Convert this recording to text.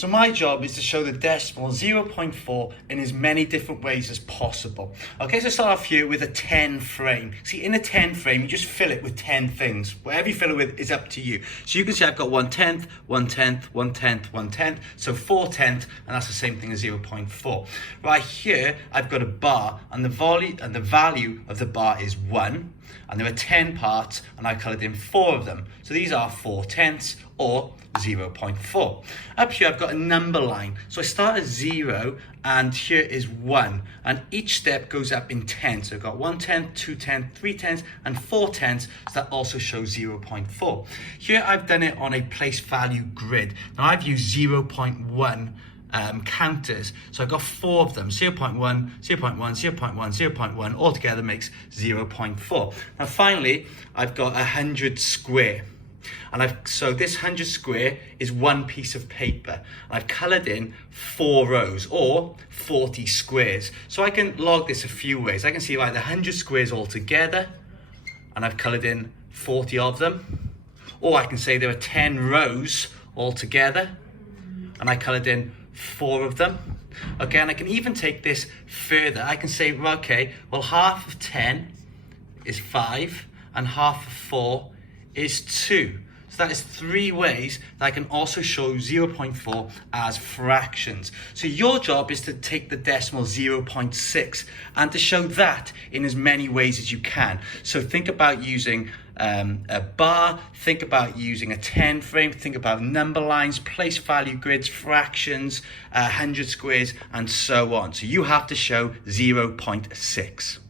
So my job is to show the decimal 0.4 in as many different ways as possible. Okay, so start off here with a 10 frame. See, in a 10 frame, you just fill it with 10 things. Whatever you fill it with is up to you. So you can see I've got 1/10, 1/10, 1/10, 1/10, so 4/10, and that's the same thing as 0.4. Right here, I've got a bar, and the value of the bar is 1, and there are 10 parts, and I coloured in 4 of them. So these are 4/10 or 0.4. Up here I've got a number line, so I start at 0 and here is 1, and each step goes up in 10. So I've got 1/10, 2/10, 3/10 and 4/10, so that also shows 0.4. Here I've done it on a place value grid. Now I've used 0.1 counters, so I've got 4 of them, 0.1, 0.1, 0.1, 0.1, altogether makes 0.4. Now finally I've got 100 square, and so this 100 square is one piece of paper. I've coloured in 4 rows or 40 squares. So I can log this a few ways. I can see like the 100 squares all together, and I've coloured in 40 of them. Or I can say there are 10 rows all together, and I coloured in 4 of them. Okay, and I can even take this further. I can say, okay, well, half of 10 is 5, and half of 4 is 2. So that is 3 ways that I can also show 0.4 as fractions. So your job is to take the decimal 0.6 and to show that in as many ways as you can. So think about using a bar, think about using a 10 frame, think about number lines, place value grids, fractions, 100 squares, and so on. So you have to show 0.6.